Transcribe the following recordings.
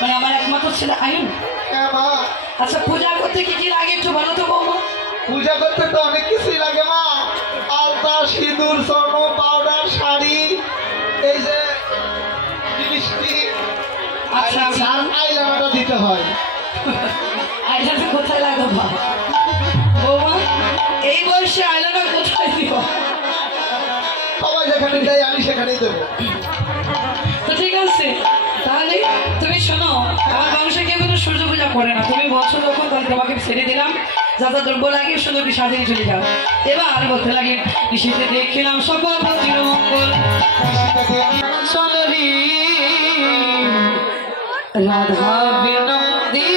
মানে আমার একমাত্র ছেলে আয়ুন। হ্যাঁ মা। আচ্ছা পূজা করতে কি কি লাগে একটু বলো তো বৌমা। পূজা করতে তো অনেক কিছুই লাগে মা, আলতা, সিঁদুর, স্বর্ণ, পাউডার, শাড়ি, এই যে লিপস্টিক, আচ্ছা আচ্ছা আইলাইনারটা দিতে হয়। আইলাইনার কোথায় লাগাবো বৌমা? এই বয়সে আইলাইনার কোথায় দিব? সবাই যেখানে যাই আমি সেখানেই দেবো। তো ঠিক আছে, তাহলে তুমি শোনো, আমার বংশে কেউ কিন্তু সূর্য পূজা করে না। তুমি বছর যখন তাহলে তোমাকে ছেড়ে দিলাম, যা যা দ্রব্য লাগে শুধু সাজিয়ে চলে যাও। এবার বলতে লাগে নিশীতে দেখলাম সকল প্রতির মঙ্গল চলরি রাধা বিনন্দি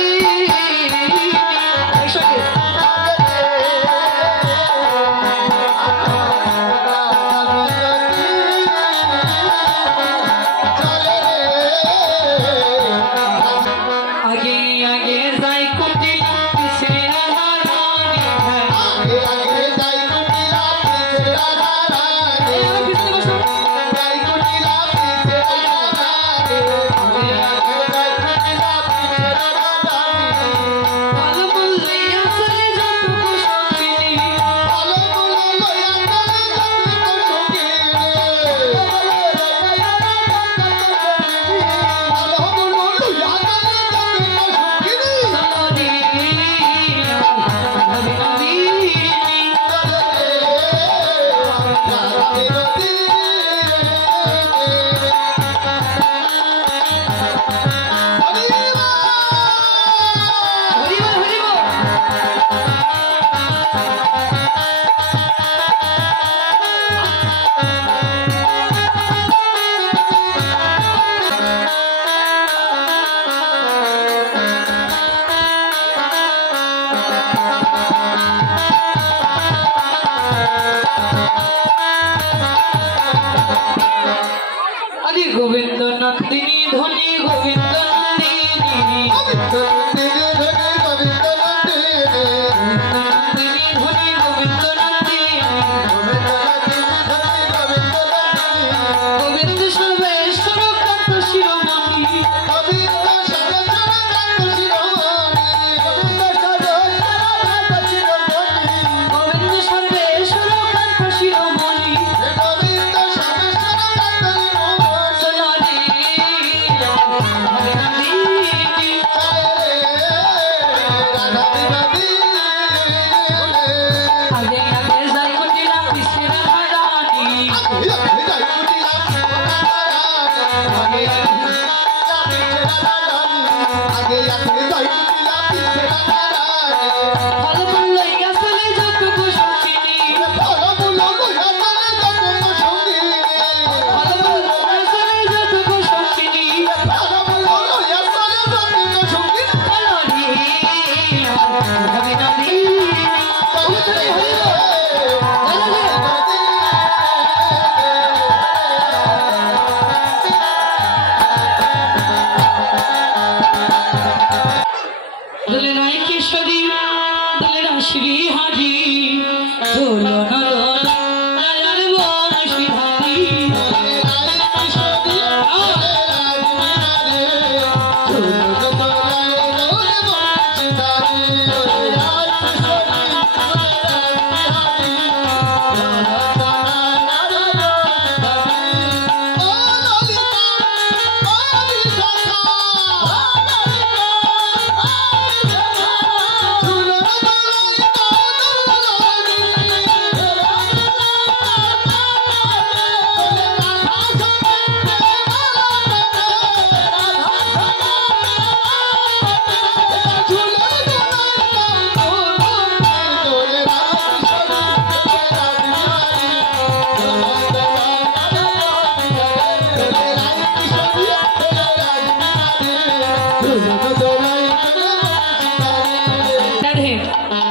গোবিন্দ নন্দিনী ধনী গোবিন্দ নন্দিনী গোবিন্দ সর্বেশ্বর কান্ত শিরোমণি গোবিন্দ সর্বেশ্বর কান্ত শিরোমণি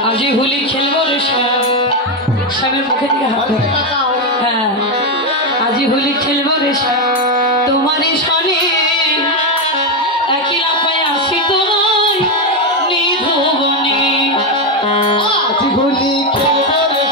আজি হোলি খেলবো রে তোমার সনে একই লাফায় আসি তোমায় নিধুবনে আজি হোলি খেলবো রে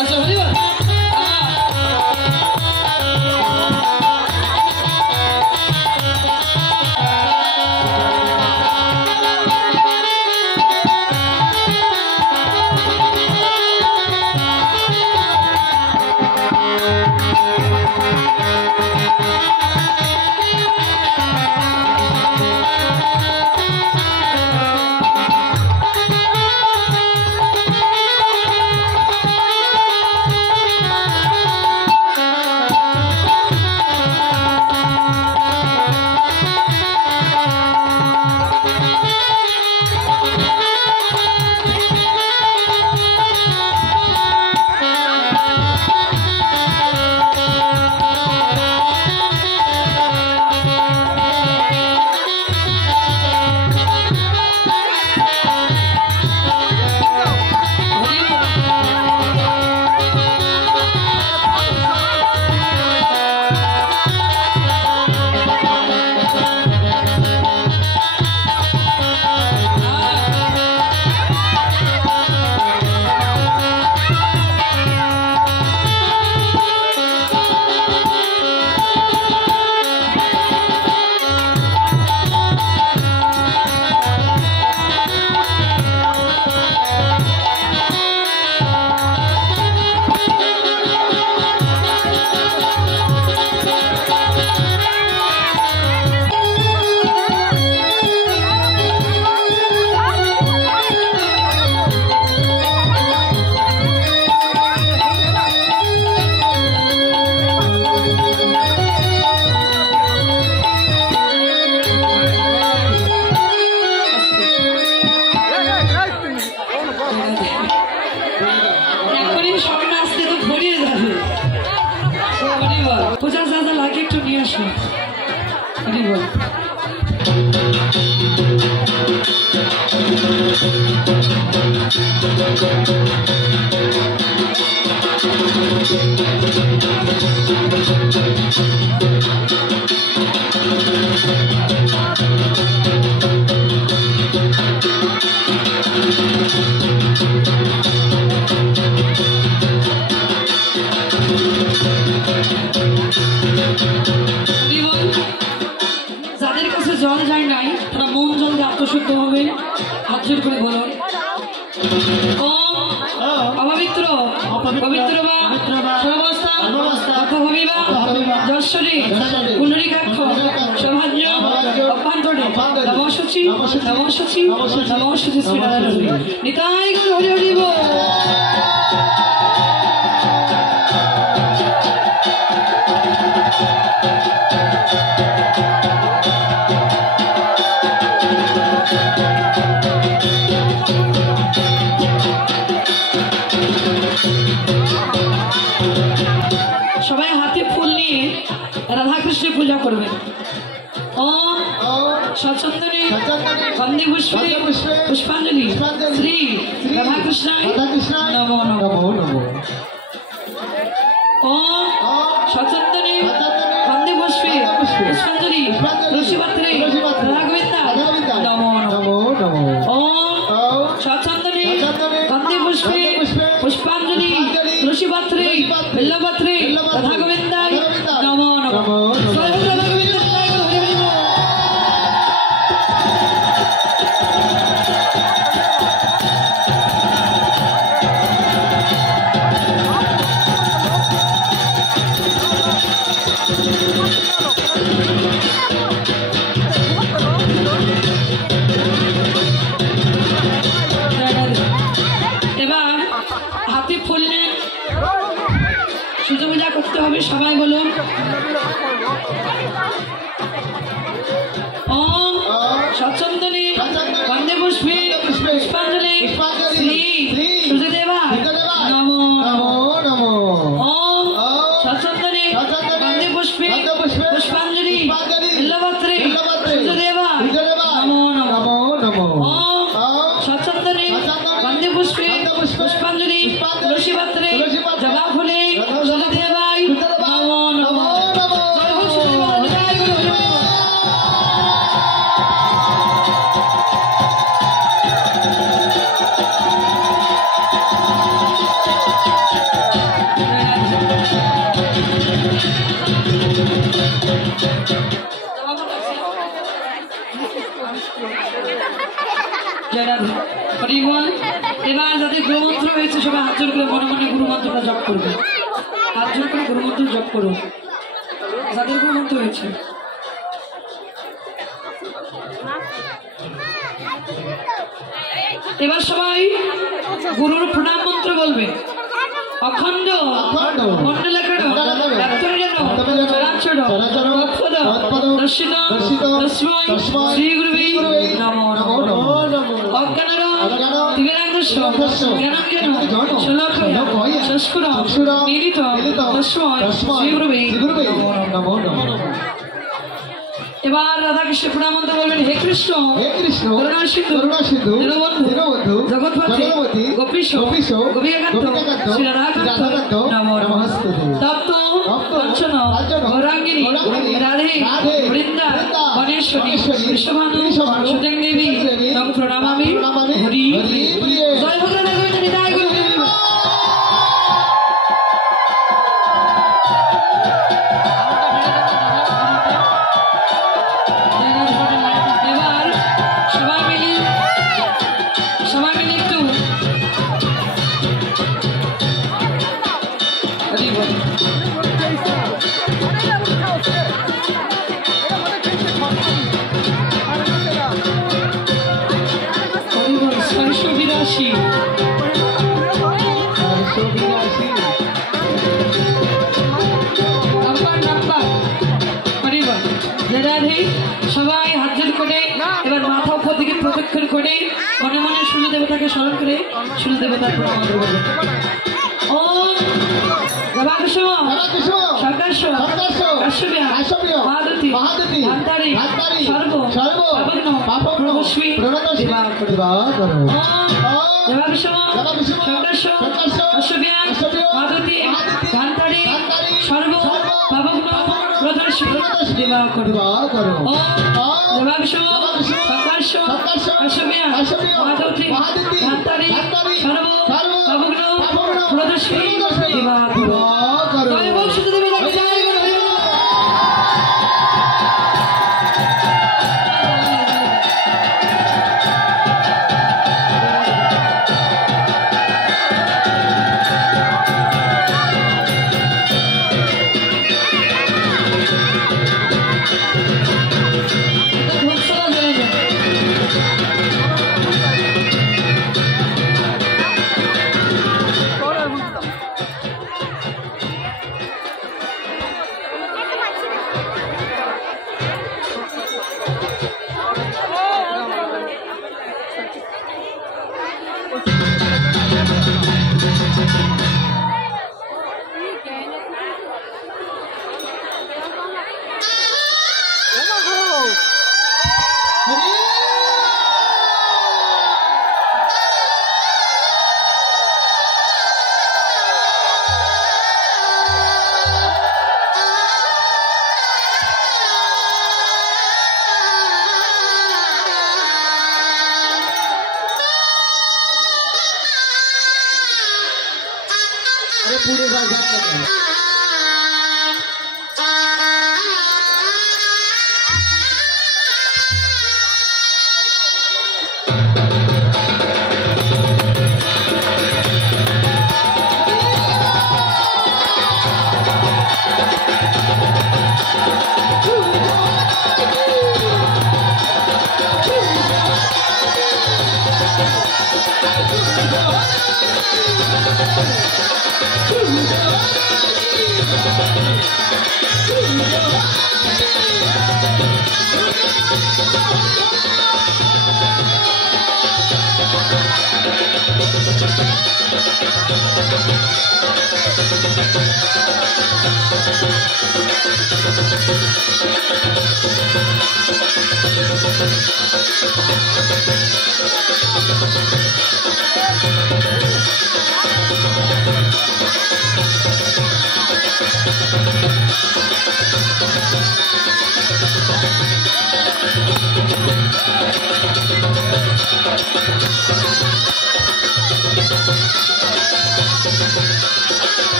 আচ্ছা হরিবল এখনই স্বর্ণ আসতে তো ভরিয়ে যাবে হরিবল 50,000 লাগে একটু নিয়ে আসো হরিবল যাদের কাছে জল যায় নাই তারা মন জল দিয়ে আত্মশুদ্ধ হবে হাত জোর করে বলুন অপবিত্র পবিত্র বা সর্বাবস্থা তথা হবিবা যশ্বরী পুনরিকাক্ষ সৌভাগ্য অভ্যন্তরে নমঃসূচি নমঃসূচি নমঃসূচি শ্রী রাধা নিতাই গুরু হরি হরি বল সবাই হাতে ফুল নিয়ে রাধাকৃষ্ণের পূজা করবেন ওম সচন্দনে বন্দে পুষ্পে পুষ্পাঞ্জলি শ্রী রাধাকৃষ্ণায় নমো নমো ওম সচন্দনে বন্দে পুষ্পে পুষ্পাঞ্জলি তুলসীপত্রে রাধাগোবিন্দা নমো নমো ওম সচন্দনে বন্দে পুষ্পে পুষ্পাঞ্জলি তুলসীপত্রে বিল্লপত্রে রাধাগোবিন্দায় নমো নমো এবার হাতে ফুল নিয়ে সুযোগ পূজা করতে হবে সবাই বলুন ওম সচন্দনে বন্দে পুষ্পে পুষ্পাঞ্জলি শ্রী সূর্যদেবা নমো নমো ওম সচন্দনে বন্দে পুষ্পে পুষ্পাঞ্জলি বিল্লপত্রে সূর্যদেবা নমো নমো ওম সচন্দনে বন্দে পুষ্পে পুষ্পাঞ্জলি তুলসীপত্রে জবা ফুলে সূর্যদেবায় নমো নমো হয়েছে সবাই হাত জোর করে মনে মনে গুরু মন্ত্রটা জপ করবে। হাত জোর করে গুরু মন্ত্র জপ করো যাদের গুরু মন্ত্র হয়েছে। এবার সবাই গুরুর প্রণাম মন্ত্র বলবে। অখণ্ড মণ্ডলাকার ব্যাপ্তর যেন চরাচর তৎপদ দর্শিত তস্মৈ শ্রী গুরুবে নমো নমঃ। অজ্ঞানর দিব্যাঙ্গস্য জ্ঞানাঞ্জন শলাকায় চক্ষুরঃ মিলিতং তস্মৈ শ্রী গুরুবে নমো নমঃ। এবার রাধাকৃষ্ণ প্রণাম মন্ত্র বলবেন। হে কৃষ্ণ করুণা সিন্ধু দীনবন্ধু জগৎপতি গোপীশ গোপীকান্ত শ্রী রাধাকান্ত নমো নমস্তুতে। তপ্ত কাঞ্চন গৌরাঙ্গিনী রাধে বৃন্দা বনেশ্বরী বিশ্বভানু সুদেং দেবী তং প্রণামামি হরি জয় ভগবান নিতাই গুরু। সবাই হাত জোর করে এবার মাথা উপর দিকে প্রদক্ষিণ করে মনে মনে সূর্য দেবতাকে স্মরণ করে সূর্য দেবতার প্রণাম মন্ত্র বলবেন। ওম গবাকৃষ্ণ সর্কাশ্য কাশ্যপ্য মহাদতি ধান্তারি সর্ব পাপগ্ন প্রণতস্মি দিবাকর। ওম গবাকৃষ্ণ সর্কাশ্য কাশ্যপ্য মহাদতি ধান্তারি সর্ব পাপগ্ন প্রণতস্মি দিবাকর। ওম গবাকৃষ্ণ সর্কাশ্য কাশ্যপ্য মহাদতি ধান্তারি সর্ব পাপগ্ন প্রণতস্মি দিবাকর। জয় বল সূর্য দেবতা জয় গুরু। पूरे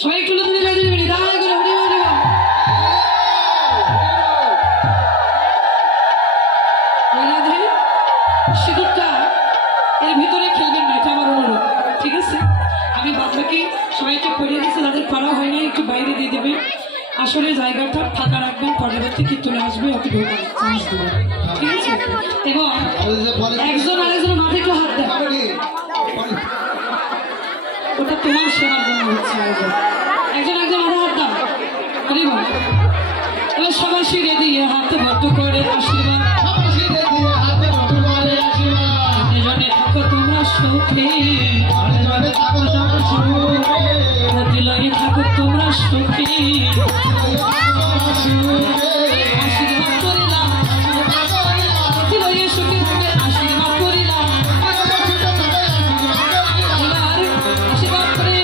সবাই একটু তুলে যাই দিবি দাঁড়া করে সিঁদুরটা এর ভিতরে খেলবেন না, এটা আমার অনুরোধ, ঠিক আছে? আমি বাদবাকি সবাইকে পড়িয়ে দিচ্ছি, তাদের পড়া হয় না একটু বাইরে দিয়ে দেবেন। আসলে জায়গাটা ফাঁকা রাখবেন, পরবর্তী কীর্তনে আসবে ওকে ঢোকার চান্স দেবেন, ঠিক আছে? এবং একজন আরেকজনের মাথায় একটু হাত দেন, ওটা তোমার সেবার জন্য হচ্ছে আয়োজন। একজন একজন মাথায় হাত দাও, এবার সবাই শিরে দিয়ে হাত ভর্ত করে আশীর্বাদ থাকো তোমরা সুখে, প্রতিলয়ে থাকো তোমরা সুখে, আশীর্বাদ করিলাম প্রতিলয়ে সুখে থাকে আশীর্বাদ করিলাম। এবার আশীর্বাদ করে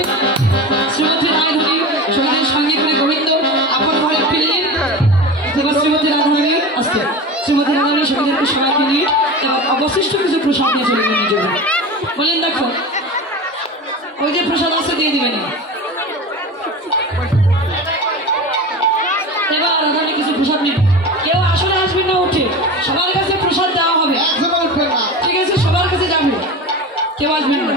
শ্রীমতী রায়ধনী সঙ্গীতের সঙ্গীত গোবিন্দ আপন ঘরে ফিরলেন। এবার শ্রীমতী রাধারানী আসতে শ্রীমতী রাধারানী সঙ্গীতকে সবাইকে নিয়ে এবার অবশিষ্ট কিছু প্রসাদ নিয়ে চলে গেলেন নিজের। বলেন দেখো ওই যে প্রসাদ আছে দিয়ে দিবেন। এবার রাধারানী কিছু প্রসাদ নিন, কেউ আসলে আসবেন না, উঠে সবার কাছে প্রসাদ দেওয়া হবে, ঠিক আছে? সবার কাছে যাবে, কেউ আসবেন না।